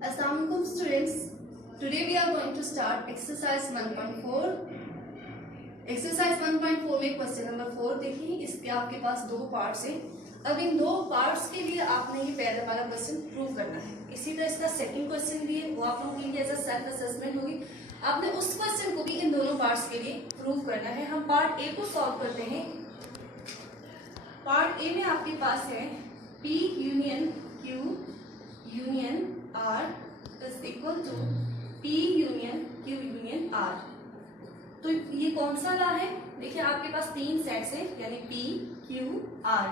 Assalamualaikum students. Today we are going to start exercise 1.4. Exercise 1.4 में question number 4 देखिए. इसके आपके पास दो पार्ट्स हैं. अब इन दो पार्ट्स के लिए आपने ये पहले वाला क्वेश्चन प्रूव करना है. इसी तरह इसका सेकंड क्वेश्चन भी है, वो आप लोगों के लिए एज अ सेल्फ असेसमेंट होगी. आपने उस क्वेश्चन को भी इन दोनों पार्ट्स के लिए प्रूव करना है. हम पार्ट ए को सॉल्व करते हैं. पार्ट ए में आपके पास है P union Q union R is equal to P union Q union R. तो ये कौन सा लॉ है? देखिए आपके पास तीन सेट्स हैं, यानी P Q R,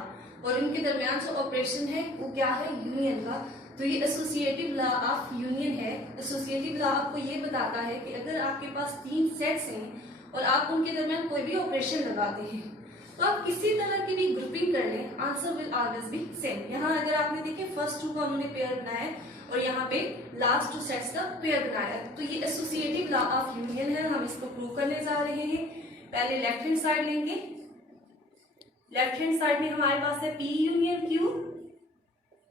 और इनके दरमियान जो ऑपरेशन है वो क्या है? यूनियन का. तो ये एसोसिएटिव लॉ ऑफ यूनियन है. एसोसिएटिव लॉ आपको ये बताता है कि अगर आपके पास तीन सेट्स हैं और आप उनके दरमियान कोई भी ऑपरेशन लगाते हैं तो आप किसी तरह की भी ग्रुपिंग कर लें, answer will always be same. यहाँ अगर आपने देखे फर्स्ट टू का उन्होंने पेयर बनाया है और यहाँ पे लास्ट टू सेट्स का पेयर बनाया है. तो ये एसोसिएटिव लॉ ऑफ यूनियन है. हम इसको प्रूव करने जा रहे हैं. पहले लेफ्ट हैंड साइड लेंगे. लेफ्ट हैंड साइड में हमारे पास है P union Q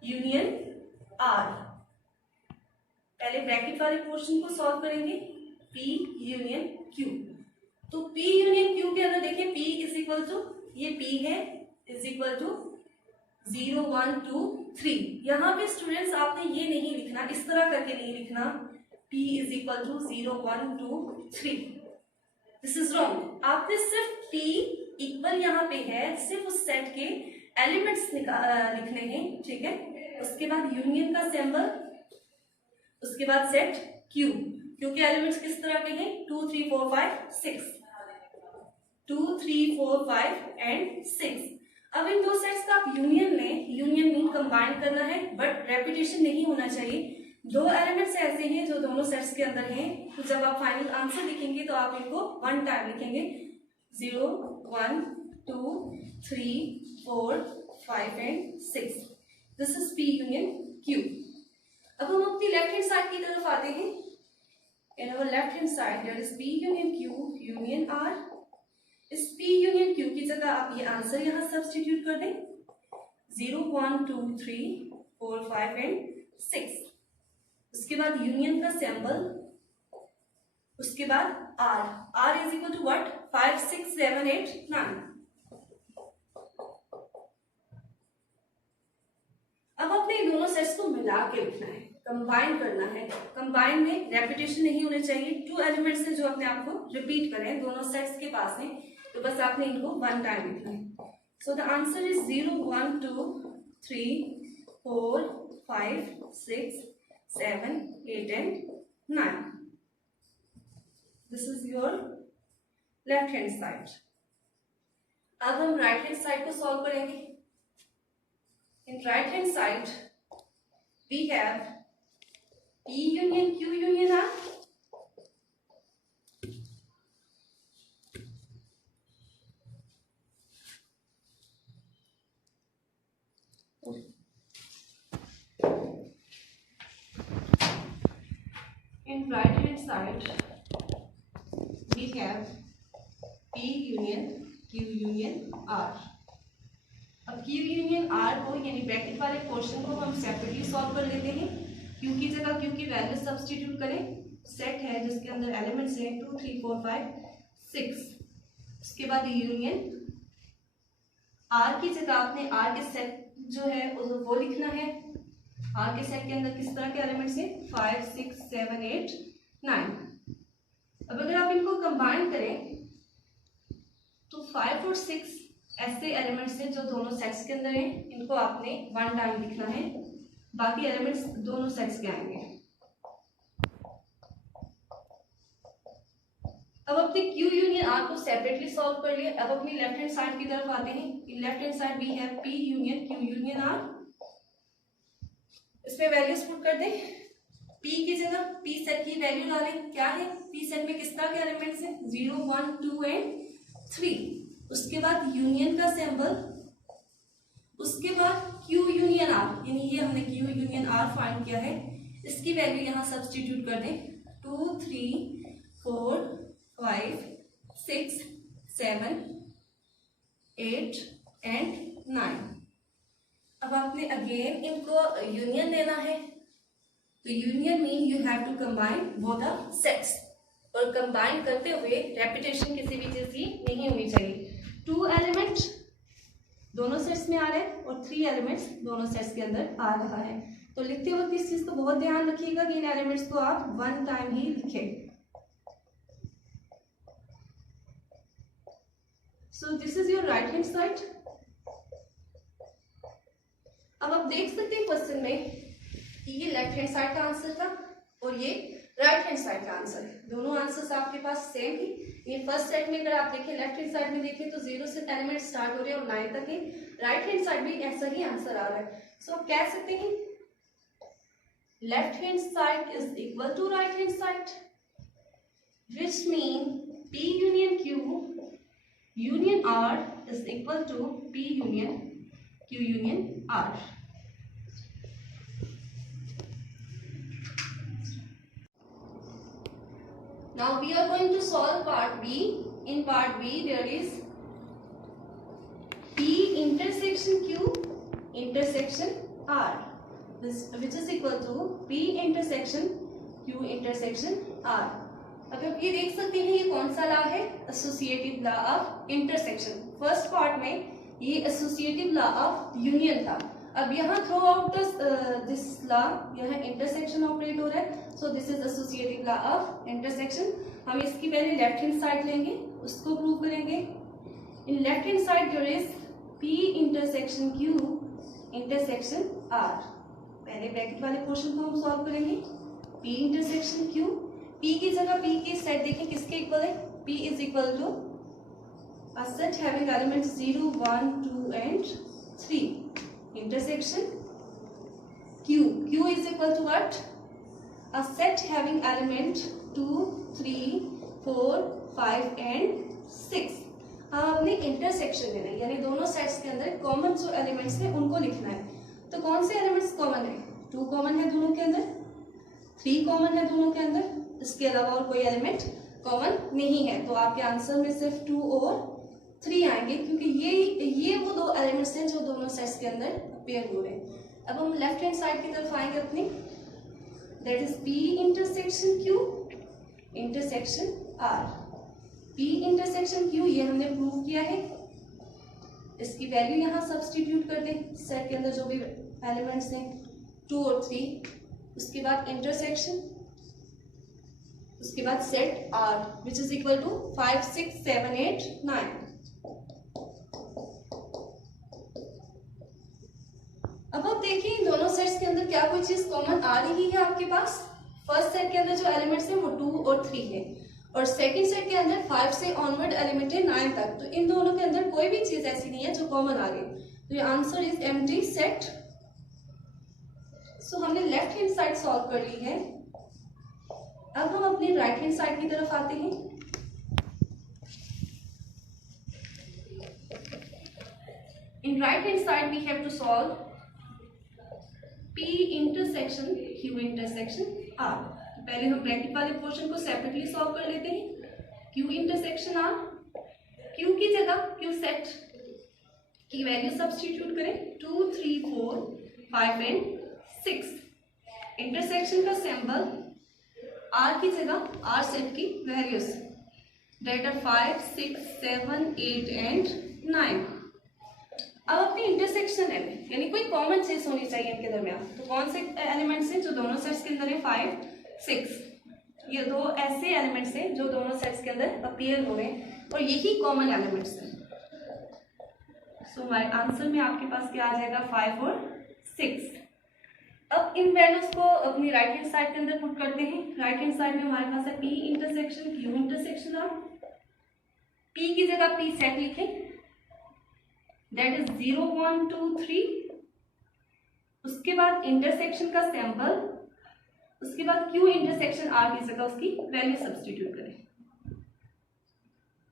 union R. पहले ब्रैकेट वाले पोर्शन को सॉल्व करेंगे. P union Q. तो P यूनियन Q के अंदर देखिए P इज इक्वल टू, ये P है, इज इक्वल टू 0 1 2 3. यहाँ पे स्टूडेंट्स आपने ये नहीं लिखना, इस तरह करके नहीं लिखना P is equal to 0 1 2 3. This is wrong. आपने सिर्फ P इक्वल यहाँ पे है, सिर्फ उस सेट के एलिमेंट्स लिखने हैं, ठीक है. उसके बाद यूनियन का सिंबल, उसके बाद सेट Q, क्योंकि एलिमेंट्स किस तरह के हैं? 2 3 4 5 6, 2 3 4 5 एंड 6. अब इन दो सेट्स का आप यूनियन लें. यूनियन मीन कंबाइन करना है, बट रेपिटेशन नहीं होना चाहिए. दो एलिमेंट्स ऐसे हैं जो दोनों सेट्स के अंदर हैं, तो जब आप फाइनल आंसर लिखेंगे तो आप इनको वन टाइम लिखेंगे. 0 1 2 3 4 5 and 6. This is P union Q. अब हम अपनी लेफ्ट हैंड साइड की तरफ आते हैं. In our left hand side there is P union Q union R. इस P union Q की जगह आप ये आंसर यहाँ सब्स्टिट्यूट कर दें. 0 1 2 3 4 5 एंड 6. उसके बाद यूनियन का सिंबल, उसके बाद R. R is equal to what? 5 6 7 8 9. अब अपने दोनों सेट्स को मिला के लिखना है, कंबाइन करना है. कंबाइन में रेपिटेशन नहीं होने चाहिए. टू एलिमेंट्स हैं जो अपने आप को रिपीट करें, दोनों सेट्स के पास हैं, तो बस आपने इनको वन टाइम लिखना है. So the answer is 0 1 2 3 4 5 6 7 8 and 9. This is your left hand side. अब हम राइट हैंड साइड को सॉल्व करेंगे. इन right hand side we have P union Q union R. In right hand side we have P union Q union R. अब Q union R को, यानी bracket वाले portion को हम सेपरेटली सॉल्व कर लेते हैं. Q की जगह Q की वैल्यू सब्स्टिट्यूट करें. सेट है जिसके अंदर एलिमेंट्स हैं 2 3 4 5 6. उसके बाद यूनियन R की जगह आपने R के सेट जो है वो लिखना है. R के सेट के अंदर किस तरह के एलिमेंट्स हैं? 5 6 7 8 9. अब अगर आप इनको कंबाइन करें तो 5 और 6 ऐसे एलिमेंट्स हैं जो दोनों सेट्स के अंदर हैं, इनको आपने वन टाइम लिखना है. बाकी एलिमेंट्स दोनों सेट्स के आएंगे. अब अपने Q यूनियन R को सेपरेटली सॉल्व कर लिए. अब अपनी लेफ्ट हैंड साइड की तरफ आते हैं. In left hand side we have P union Q union R. इसमें वैल्यूज पुट कर दें. P की जगह P सेट की वैल्यू डालें. क्या है? P सेट में किस तरह के एलिमेंट्स हैं? 0 1 2 एंड 3. उसके बाद यूनियन का सिंबल, उसके बाद Q यूनियन R, यानी ये हमने Q यूनियन R फाइंड किया है. इसकी वैल्यू यहाँ सब्स्टिट्यूट कर दें. 2 3 4 5 6 7 8 एंड 9. अब आपने अगेन इनको यूनियन लेना है. तो union mean you have to combine both the sets, और कंबाइन करते हुए रेपिटेशन किसी भी चीज की नहीं होनी चाहिए। 2 एलिमेंट दोनों सेट्स में आ रहे हैं और 3 एलिमेंट्स दोनों सेट्स के अंदर आ रहा है। तो लिखते वक्त इस चीज को बहुत ध्यान रखिएगा कि इन एलिमेंट्स को आप 1 टाइम ही लिखें। So this is your right hand side. अब आप देख सकते हैं क्वेश्चन में कि ये लेफ्ट हैंड साइड का आंसर था और ये राइट हैंड साइड का आंसर है। दोनों आंसर्स आपके पास सेम ही। ये फर्स्ट सेट में अगर आप देखें, लेफ्ट हैंड साइड में देखें तो 0 से एलिमेंट स्टार्ट हो रहे हैं और 9 तक है। राइट हैंड साइड भी ऐसा ही आंसर आ रहा है। सो आप कह सकते हैं left hand side is equal to right hand side, which mean P union Q union R is equal to P union Q union R। Now we are going to solve part B. In part B there is P intersection Q intersection R, which is equal to P intersection Q intersection R. अब आप ये देख सकते हैं ये कौन सा law है, associative law of intersection. First part में ये एसोसिएटिव लॉ ऑफ यूनियन था। अब यहाँ थ्रू आउट दिस लॉ यहाँ इंटरसेक्शन ऑपरेट हो रहा है। So this is associative law of intersection. हम इसकी पहले लेफ्ट हैंड साइड लेंगे, उसको प्रूव करेंगे। In left hand side there is P intersection Q intersection R। पहले ब्रैकेट वाले पोर्शन को हम सॉल्व करेंगे। P इंटरसेक्शन Q, P की जगह P की सेट देखें किसके इक्वल है। P is equal to a set having elements 0, 1, 2 and 3 intersection Q is equal to what? A set having element 2, 3, 4, 5 and 6। हम अपने इंटरसेक्शन लेना है, यानी दोनों सेट्स के अंदर कॉमन जो एलिमेंट्स हैं उनको लिखना है। तो कौन से एलिमेंट्स कॉमन है? 2 कॉमन है दोनों के अंदर, 3 कॉमन है दोनों के अंदर, इसके अलावा और कोई एलिमेंट कॉमन नहीं है। तो आपके आंसर में सिर्फ 2 और 3 आएंगे, क्योंकि ये वो 2 एलिमेंट्स हैं जो दोनों सेट्स के अंदर अपेयर हो रहे हैं। अब हम लेफ्ट हैंड साइड की तरफ आएंगे अपनी, that is P intersection Q intersection R। P intersection Q ये हमने प्रूव किया है। इसकी वैल्यू यहाँ सब्स्टिट्यूट कर दें सेट के अंदर जो भी एलिमेंट्स हैं 2 और 3, उसके बाद इंटरसेक्शन, उसके बाद set R which is equal to 5, 6, 7, 8, 9। अब आप देखिए इन दोनों सेट्स के अंदर क्या कोई चीज कॉमन आ रही है आपके पास। फर्स्ट सेट के अंदर जो एलिमेंट्स हैं वो 2 और 3 है, और सेकंड सेट के अंदर 5 से ऑनवर्ड एलिमेंट है 9 तक। तो इन दोनों के अंदर कोई भी चीज ऐसी नहीं है जो कॉमन आ रही। तो ये आंसर इज एम्प्टी सेट। सो हमने लेफ्ट हैंड साइड सॉल्व कर ली है। अब हम अपने राइट हैंड साइड की तरफ आते हैं। In right hand side we have to solve P intersection Q intersection R। पहले हम ब्रैकेट वाले पोर्शन को सेपरेटली सॉल्व कर लेते हैं। Q इंटरसेक्शन R, Q की जगह Q सेट की वैल्यू सब्स्टिट्यूट करें 2, 3, 4, 5 एंड 6। इंटरसेक्शन का सिंबल R की जगह R सेट की वैल्यूज दैट आर 5, 6, 7, 8 एंड 9। अब अपनी इंटरसेक्शन है यानी कोई कॉमन चीज होनी चाहिए इनके दरमियान। तो कौन से एलिमेंट्स हैं जो दोनों सेट्स के अंदर है? 5, 6। ये 2 ऐसे एलिमेंट्स हैं जो दोनों सेट्स के अंदर अपीयर हो रहे हैं और यही कॉमन एलिमेंट्स हैं। सो हमारे आंसर में आपके पास क्या आ जाएगा? 5 और 6। अब इन वैल्यूज को अपनी राइट हैंड साइड के अंदर पुट करते हैं। राइट हैंड साइड में हमारे पास है P intersection Q intersection R। P की जगह P सेट लिखें, दैट इज 0, 1, 2, 3। उसके बाद इंटरसेक्शन का सिंबल, उसके बाद Q इंटरसेक्शन R की जगह उसकी वैल्यू सब्स्टिट्यूट करें।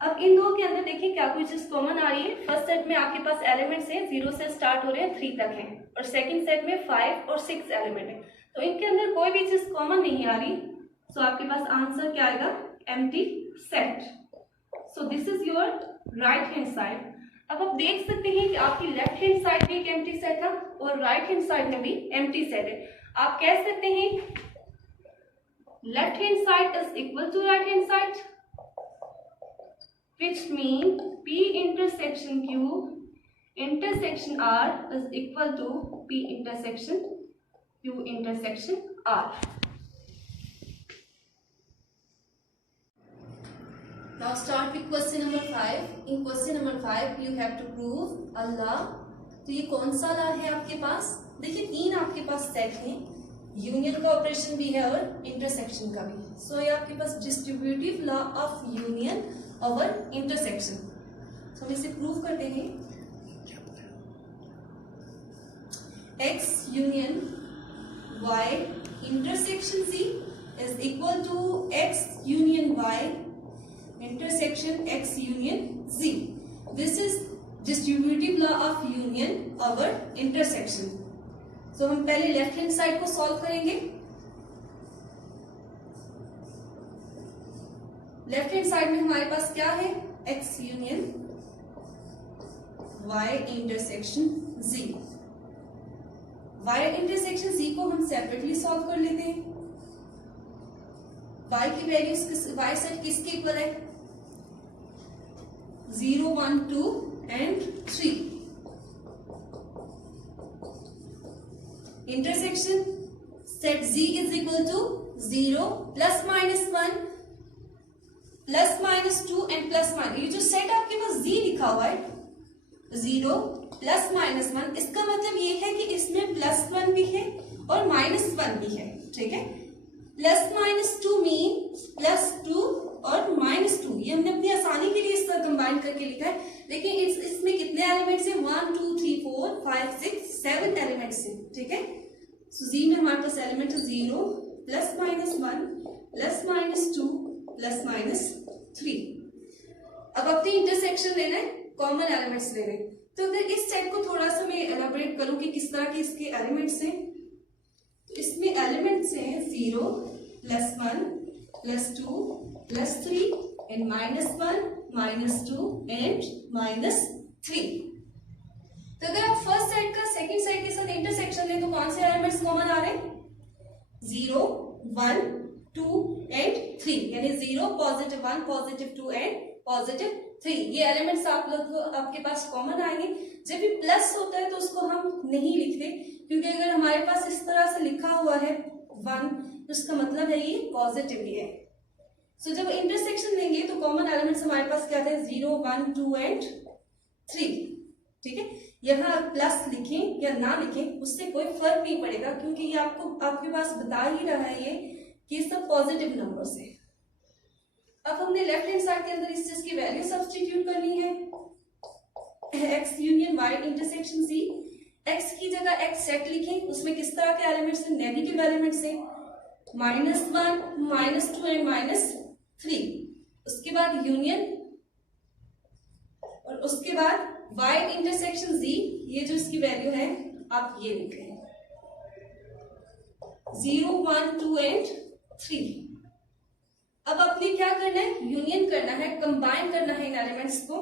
अब इन दो के अंदर देखिए क्या कोई चीज कॉमन आ रही है। फर्स्ट सेट में आपके पास एलिमेंट्स हैं 0 से स्टार्ट हो रहे हैं 3 तक हैं, और सेकंड सेट में 5 और 6 एलिमेंट है। तो इनके अंदर कोई भी चीज कॉमन नहीं आ रही। सो आपके पास आंसर क्या आएगा? Empty set. So this is your right hand side. अब आप देख सकते हैं कि आपकी लेफ्ट हैंड साइड भी एक एम्प्टी सेट था और राइट हैंड साइड में भी एम्प्टी सेट है। आप कह सकते हैं left hand side is equal to right hand side, which mean P intersection Q intersection R is equal to P intersection Q intersection R. Now start with question number 5. In question number 5 you have to prove a law. तो ये कौन सा law है आपके पास? देखिए तीन आपके पास सेट हैं, यूनियन का ऑपरेशन भी है और इंटरसेक्शन का भी। सो ये आपके पास डिस्ट्रीब्यूटिव लॉ ऑफ यूनियन और इंटरसेक्शन। तो हम इसे प्रूव करते हैं। X union Y intersection Z is equal to X union Y intersection X union Z. This is distributive law of union over intersection. So हम पहले लेफ्ट हैंड साइड को solve करेंगे। लेफ्ट हैंड साइड में हमारे पास क्या है? X union Y intersection Z. Y intersection Z को हम सेपरेटली सॉल्व कर लेते हैं। Y की वैल्यूज Y सेट किसके इक्वल है? 0, 1, 2 and 3. Intersection set Z is equal to 0 plus minus 1 plus minus 2 and plus minus, ये जो सेट आपके पास Z लिखा हुआ है 0 plus minus 1, इसका मतलब ये है कि इसमें प्लस 1 भी है और माइनस 1 भी है। ठीक है, प्लस माइनस 2 मीन प्लस 2 और माइनस 2, ये हमने अपनी आसानी के लिए इस तरह कंबाइन करके लिखा है, लेकिन इसमें कितने एलिमेंट्स हैं? 1 2 3 4 5 6 7 एलिमेंट्स हैं। ठीक है, सो जी में हमारे पास एलिमेंट है 0 plus minus 1 plus minus 2 plus minus 3। अब अपनी इंटरसेक्शन लेना है, कॉमन एलिमेंट्स लेने हैं। तो अगर इस सेट को थोड़ा सा मैं एलाबोरेट करूं कि किस तरह के इसके एलिमेंट्स हैं, तो इसमें एलिमेंट्स हैं 0 plus 1 plus 2 plus 3 and minus 1 minus 2 and minus 3। तो अगर आप फर्स्ट साइड का सेकंड साइड के साथ इंटरसेक्शन लें तो कौन से एलिमेंट्स कॉमन आ रहे हैं? 0 1 2 एंड 3, यानी 0 पॉजिटिव 1 पॉजिटिव 2 एंड पॉजिटिव 3, ये एलिमेंट्स आप लोग आपके पास कॉमन आएंगे। जब भी प्लस होता है तो उसको हम नहीं लिखते, क्योंकि अगर हमारे पास इस तरह से लिखा हुआ है 1 तो इसका मतलब है ये पॉजिटिव ही है। सो जब इंटरसेक्शन लेंगे तो कॉमन एलिमेंट्स हमारे पास क्या थे? 0 1 2 एंड 3। ठीक है, यहाँ प्लस लिखें या ना लिखें उससे कोई फर्क नहीं पड़ेगा, क्योंकि ये आपको आपके पास बता ही रहा है ये कि सब पॉजिटिव नंबर्स है। अब हमने लेफ्ट हैंड साइड के अंदर इस चीज की वैल्यू सब्स्टिट्यूट करनी है। X union Y intersection Z, X की जगह X सेट लिखें, उसमें किस तरह के एलिमेंट्स हैं? नेगेटिव एलिमेंट्स हैं, -1 -2 एंड -3। उसके बाद यूनियन और उसके बाद Y इंटरसेक्शन Z, ये जो इसकी वैल्यू है आप ये लिख लें 0 1 2 एंड 3। अब अपने क्या करना है? यूनियन करना है, कंबाइन करना है इन एलिमेंट्स को।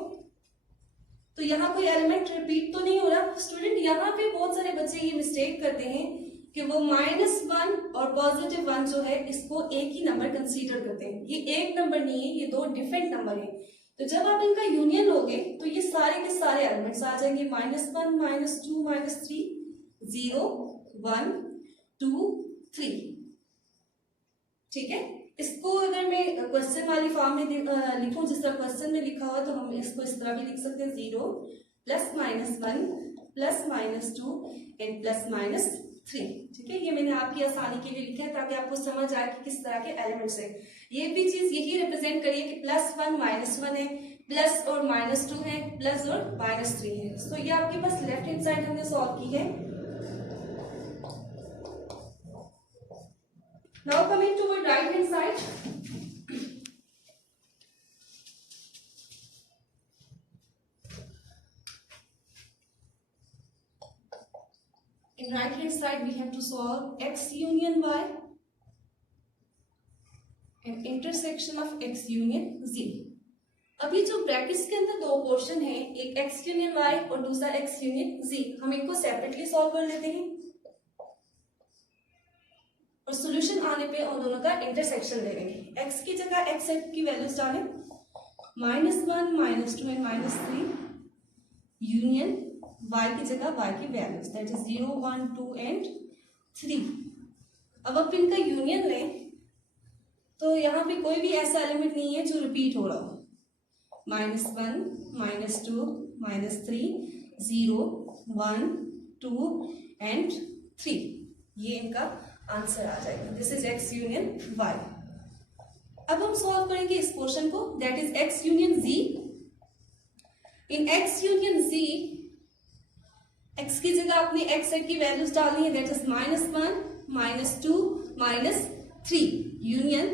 तो यहाँ कोई एलिमेंट रिपीट तो नहीं हो रहा स्टूडेंट। यहाँ पे बहुत सारे बच्चे ये मिस्टेक करते हैं कि वो -1 और +1 जो है इसको एक ही नंबर कंसीडर करते हैं। ये एक नंबर नहीं है, ये दो डिफरेंट नंबर है। तो जब आप इनका यूनियन लोगे तो ये सारे के सारे एलिमेंट्स आ जाएंगे, -1 -2 -3 0 1 2 3। ठीक है, इसको अगर मैं क्वेश्चन वाली फॉर्म में लिखूं जिस तरह क्वेश्चन में लिखा हुआ, तो हम इसको इस तरह भी लिख सकते हैं 0 +-1 +-2 एंड +-3। ठीक है, ये मैंने आपकी आसानी के लिए लिखा है ताकि आपको समझ आए कि किस तरह के एलिमेंट्स है। ये भी चीज यही रिप्रेजेंट करिए कि +1 -1 है, प्लस और -2 है, प्लस और -3 है। तो ये आपके पास लेफ्ट हैंड साइड हमने सॉल्व की है। Now coming toward right hand side. In right hand side we have to solve X union Y and intersection of X union Z. अभी जो ब्रैकेट्स के अंदर दो पोर्शन है, एक X union Y और दूसरा X union Z, हम इनको सेपरेटली सॉल्व कर लेते हैं। और सोल्यूशन आने पे उन दोनों का इंटरसेक्शन ले लेंगे। एक्स की जगह एक्स सेट की वैल्यूज डालें, -1 -2 एंड -3 यूनियन y की जगह y की वैल्यूज दैट इज 0 1 2 एंड 3। अब आप इनका यूनियन लें तो यहाँ पे कोई भी ऐसा एलिमेंट नहीं है जो रिपीट हो रहा हो। -1 -2 -3 0 1 2 एंड 3, ये इनका आंसर आ जाएगा। This is x union y। अब हम सॉल्व करेंगे इस क्वेश्चन को, that is x union z। In x union z x की जगह आपने x सेट की वैल्यूज डालनी है, दैट इज -1 -2 -3 यूनियन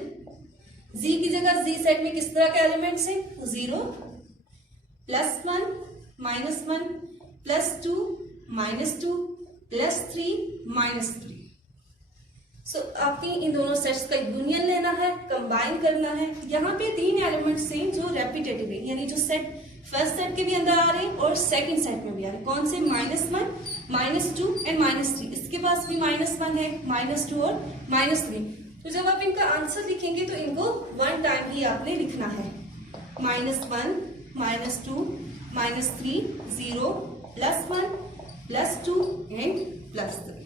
z की जगह z सेट में किस तरह के एलिमेंट्स हैं, 0 +1 -1 +2 -2 +3 -3। सो आपने इन दोनों सेट्स का यूनियन लेना है, कंबाइन करना है। यहाँ पे 3 एलिमेंट्स हैं जो रेपिटेटिव है, यानी जो सेट फर्स्ट सेट के भी अंदर आ रहे हैं और सेकंड सेट में भी आ रहे हैं। कौन से, -1 -2 एंड -3। इसके पास भी -1 है, -2 और -3। तो जब आप इनका आंसर लिखेंगे तो इनको वन टाइम ही आपने लिखना है। -1 -2 -3 0 +1 +2 एंड +3।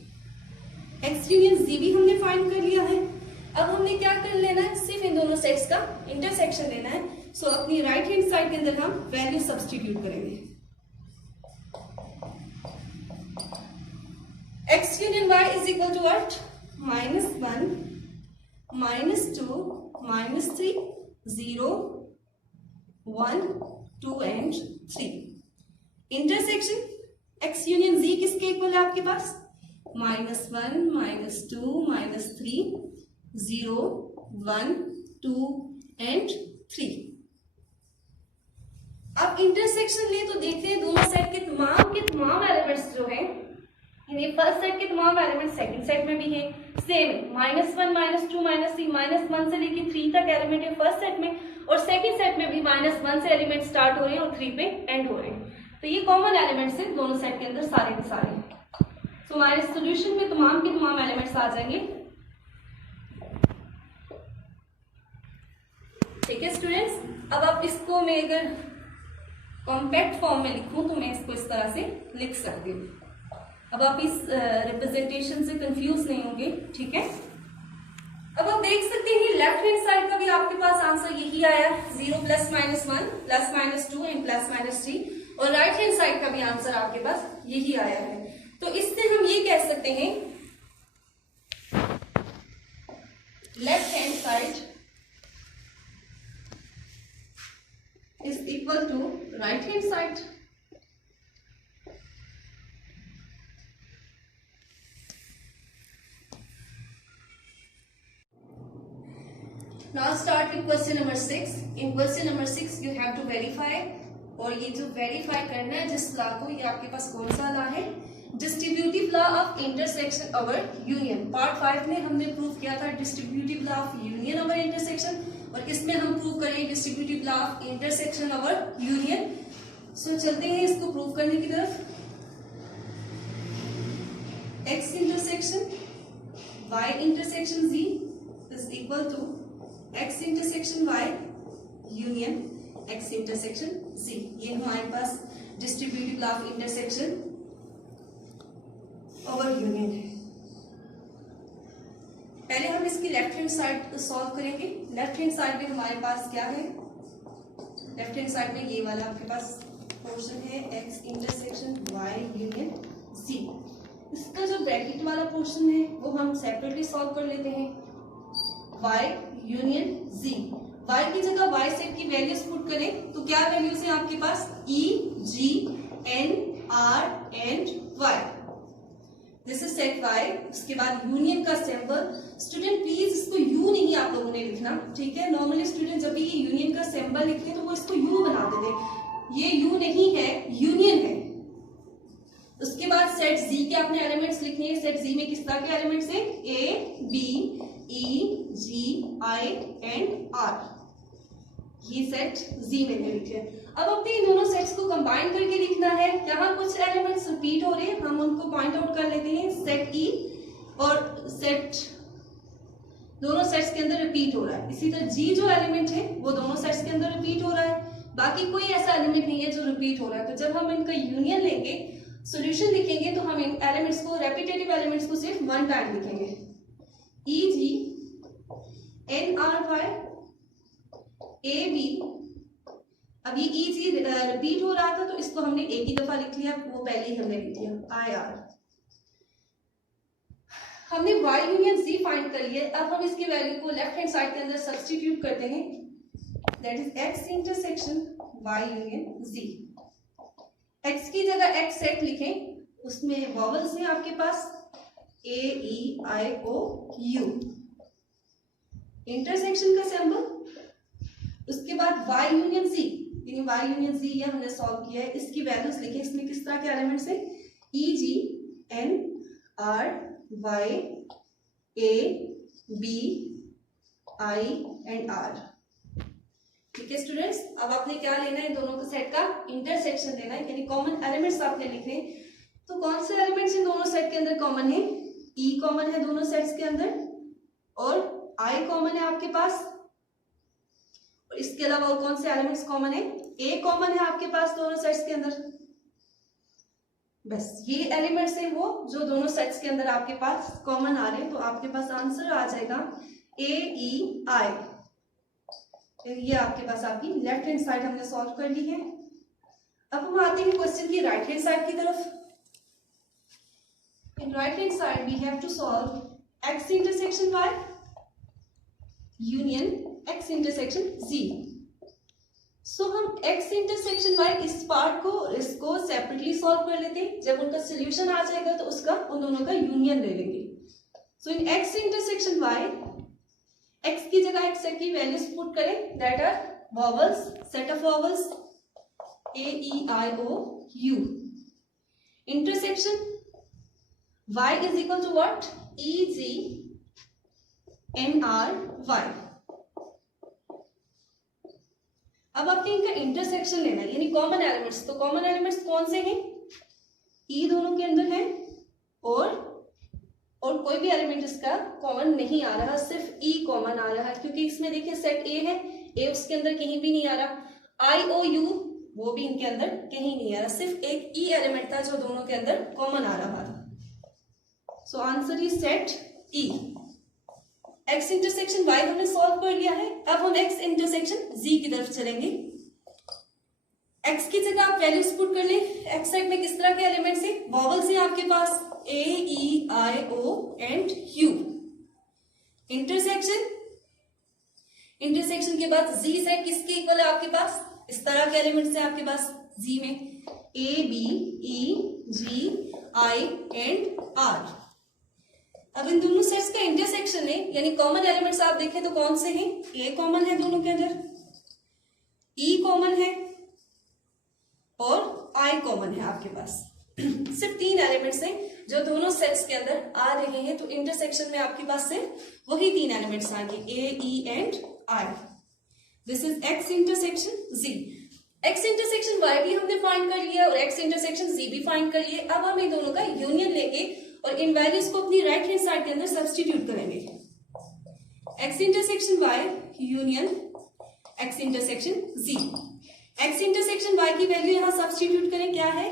एक्स यूनियन जी भी हमने फाइंड कर लिया है। अब हमने क्या कर लेना है, सिर्फ इन दोनों सेट्स का इंटरसेक्शन लेना है। सो अपनी राइट हैंड साइड के अंदर हम वैल्यू सब्स्टिट्यूट करेंगे। X union y is equal to what, -1 -2 -3 0 1 2 and 3। Intersection x union z किसके इक्वल है आपके पास, -1 -2 -3 0 1 2 एंड 3। अब इंटरसेक्शन लिए तो देखते हैं दोनों सेट के तमाम एलिमेंट्स जो हैं, यानी फर्स्ट सेट के तमाम एलिमेंट्स सेकंड सेट में भी हैं। सेम -1 -2 -3 -1 से लेके 3 तक एलिमेंट है फर्स्ट सेट में, और सेकंड सेट में भी -1 से एलिमेंट स्टार्ट हो रहे हैं और 3 पे एंड हो रहे हैं। तो ये कॉमन एलिमेंट्स हैं दोनों सेट के अंदर सारे के सारे। तो हमारे सोल्यूशन में तमाम के तमाम एलिमेंट्स आ जाएंगे। ठीक है स्टूडेंट्स, अब आप इसको मैं अगर कॉम्पैक्ट फॉर्म में लिखूं तो मैं इसको इस तरह से लिख सकती हूँ। अब आप इस रिप्रेजेंटेशन से कंफ्यूज नहीं होंगे, ठीक है। अब आप देख सकते हैं लेफ्ट हैंड साइड का भी आपके पास आंसर यही आया, 0 +-1 +-2 एंड +-3, और राइट हैंड साइड का भी आंसर आपके पास यही आया है। तो इससे हम ये कह सकते हैं left hand side is equal to right hand side. Now start with question number 6. In question number 6 you have to verify, और ये जो वेरीफाई करना है जिस लॉ को, ये आपके पास कौन सा लॉ है, distributive law of intersection over union. Part 5 में हमने प्रूव किया था distributive law of union over intersection, और इसमें हम प्रूव करेंगे distributive law of intersection over union. So चलते हैं इसको प्रूव करने की तरफ। X intersection y intersection z is equal to x intersection y union x intersection z। ये हमारे पास distributive law of intersection over union है। पहले हम इसकी लेफ्ट हैंड साइड सॉल्व करेंगे। लेफ्ट हैंड साइड में हमारे पास क्या है, लेफ्ट हैंड साइड में ये वाला आपके पास पोर्शन है x intersection y union z। इसका जो ब्रैकेट वाला पोर्शन है वो हम सेपरेटली सॉल्व कर लेते हैं, y यूनियन z। y की जगह y सेट की वैल्यूज पुट करें तो क्या वैल्यूज है आपके पास, e g n r and y। This is set y। उसके बाद यूनियन का सिंबल, स्टूडेंट प्लीज इसको u नहीं आप लोगों ने लिखना, ठीक है। नॉर्मली स्टूडेंट जब भी ये यूनियन का सिंबल लिखते हैं तो वो इसको u बना देते हैं, ये u नहीं है, यूनियन है। उसके बाद सेट z के आपने एलिमेंट्स लिखने हैं। सेट z में किस तरह के एलिमेंट्स हैं, a b e g i and r। ये सेट z मैंने लिखे। अब अपने इन दोनों सेट्स को कंबाइन करके लिखना है। यहाँ कुछ एलिमेंट्स रिपीट हो रहे हैं, हम उनको पॉइंट आउट कर लेते हैं, सेट e और सेट दोनों सेट्स के अंदर रिपीट हो रहा है। इसी तरह जी जो एलिमेंट है वो दोनों सेट्स के अंदर रिपीट हो रहा है, बाकी कोई ऐसा एलिमेंट नहीं है जो रिपीट हो रहा है। तो जब हम इनका यूनियन लेंगे, सॉल्यूशन लिखेंगे, तो हम इन एलिमेंट्स को, रेपिटेटिव एलिमेंट्स को सिर्फ वन टाइम लिखेंगे। E g n r y a b. अब ये ई जी रिपीट हो रहा था तो इसको हमने एक ही दफा लिख लिया, वो पहले ही हमने लिख दिया आई आर। हमने y यूनियन z फाइंड कर लिया। अब हम इसकी वैल्यू को लेफ्ट हैंड साइड के अंदर सब्स्टिट्यूट करते हैं, that is x intersection y union z। x की जगह x सेट लिखें, उसमें वॉवल्स हैं आपके पास a e i o u, intersection का सिंबल, उसके बाद y यूनियन z, यानी y यूनियन z ये हमने सॉल्व किया है। इसकी वैल्यूज लिखें, इसमें किस तरह के एलिमेंट्स हैं, e g n r y a b i and r। ठीक है स्टूडेंट्स, अब आपने क्या लेना है, दोनों के सेट का इंटरसेक्शन लेना है, यानी कॉमन एलिमेंट्स आपने लिखने। तो कौन से एलिमेंट्स इन दोनों सेट के अंदर कॉमन है, e कॉमन है दोनों सेट्स के अंदर, और i कॉमन है आपके पास, और इसके अलावा और कौन से एलिमेंट्स कॉमन है, a कॉमन है आपके पास दोनों सेट्स के अंदर। बस ये एलिमेंट्स हैं वो जो दोनों सेट्स के अंदर आपके पास कॉमन आ रहे हैं। तो आपके पास आंसर आ जाएगा ए ई आई। ये आपके पास आपकी लेफ्ट हैंड साइड हमने सॉल्व कर ली है। अब हम आते हैं क्वेश्चन की राइट हैंड साइड की तरफ। In right hand side we have to solve x intersection y union x intersection z. So हम x इंटरसेक्शन y इस पार्ट को, इसको सेपरेटली सॉल्व कर लेते हैं। जब उनका सोल्यूशन आ जाएगा तो उसका, उन दोनों का यूनियन ले लेंगे। So in x intersection y, x की जगह x सेट की वैल्यूज पुट करें, that are vowels, set of vowels a e i o u। Intersection y is equal to what, e g n r y। अब आपके इनका intersection लेना है, यानी कॉमन एलिमेंट्स। तो कॉमन एलिमेंट्स कौन से हैं, ई दोनों के अंदर है, और कोई भी एलिमेंट इसका कॉमन नहीं आ रहा, सिर्फ ई कॉमन आ रहा है, क्योंकि इसमें देखिए सेट ए है, ए उसके अंदर कहीं भी नहीं आ रहा, आई ओ यू वो भी इनके अंदर कहीं नहीं आ रहा, सिर्फ एक ई एलिमेंट था जो दोनों के अंदर कॉमन आ रहा था। सो answer is set E. x intersection y हमने सॉल्व कर लिया है। अब हम x इंटरसेक्शन z की तरफ चलेंगे। x की जगह आप वैल्यूज पुट कर लें। x साइड में किस तरह के एलिमेंट्स हैं, वॉवल्स हैं आपके पास a e i o and u। Intersection के बाद z साइड किसके इक्वल है आपके पास, इस तरह के एलिमेंट्स हैं आपके पास z में a b e g i and r। अब इन दोनों सेट्स का इंटरसेक्शन है, यानी कॉमन एलिमेंट्स आप देखें तो कौन से हैं, ए कॉमन है दोनों के अंदर, ई कॉमन है और आई कॉमन है आपके पास। सिर्फ तीन एलिमेंट्स हैं जो दोनों सेट्स के अंदर आ रहे हैं। तो इंटरसेक्शन में आपके पास सिर्फ वही तीन एलिमेंट्स आएंगे, a e and i. This is x intersection z. X intersection y भी हमने फाइंड कर लिया और एक्स इंटरसेक्शन जी भी फाइंड कर लिए। अब हम इन दोनों का यूनियन लेंगे और इन वैल्यूज को अपनी राइट हैंड साइड के अंदर सब्स्टिट्यूट करेंगे। x intersection y union x intersection z। x intersection y की वैल्यू यहां सब्स्टिट्यूट करें, क्या है,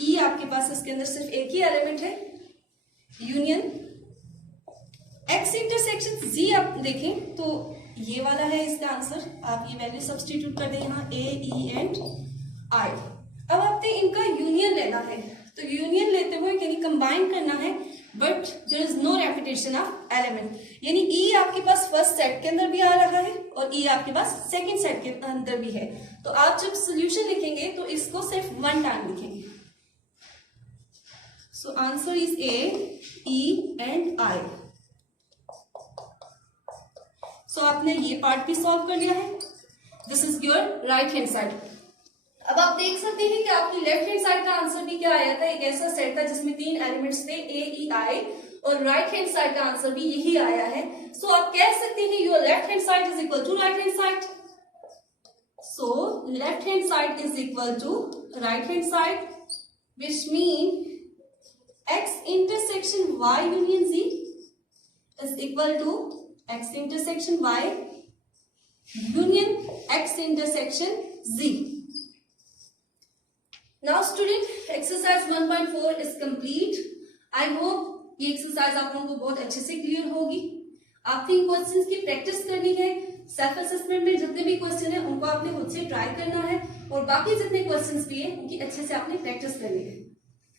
e आपके पास इसके अंदर सिर्फ एक ही एलिमेंट है, यूनियन x इंटरसेक्शन z आप देखें तो ये वाला है इसका आंसर। आप ये वैल्यू सब्स्टिट्यूट कर दें यहाँ a e एंड i। अब आपने इनका यूनियन लेना है, तो यूनियन लेते हुए यानी कंबाइन करना है, but there is no repetition of element, यानी ई आपके पास फर्स्ट सेट के अंदर भी आ रहा है और ई आपके पास सेकंड सेट के अंदर भी है। तो आप जब सोल्यूशन लिखेंगे तो इसको सिर्फ वन टाइम लिखेंगे। So answer is a e and i. So आपने ये पार्ट भी सॉल्व कर लिया है। This is your right hand side. अब आप देख सकते हैं कि आपकी लेफ्ट हैंड साइड का आंसर भी क्या आया था, एक ऐसा सेट था जिसमें तीन एलिमेंट्स थे ए ई आई, और राइट हैंड साइड का आंसर भी यही आया है। सो आप कह सकते हैं your left hand side is equal to right hand side. So left hand side is equal to right hand side, which mean x intersection y union z is equal to x intersection y union x intersection z. Now student, exercise 1.4 is complete. I hope ये exercise आप लोगों को बहुत अच्छे से clear होगी. आपने इन questions की प्रैक्टिस करनी है. सेल्फ असेसमेंट में जितने भी क्वेश्चन है उनको आपने खुद से ट्राई करना है और बाकी जितने क्वेश्चंस भी है उनकी अच्छे से आपने प्रैक्टिस करनी है.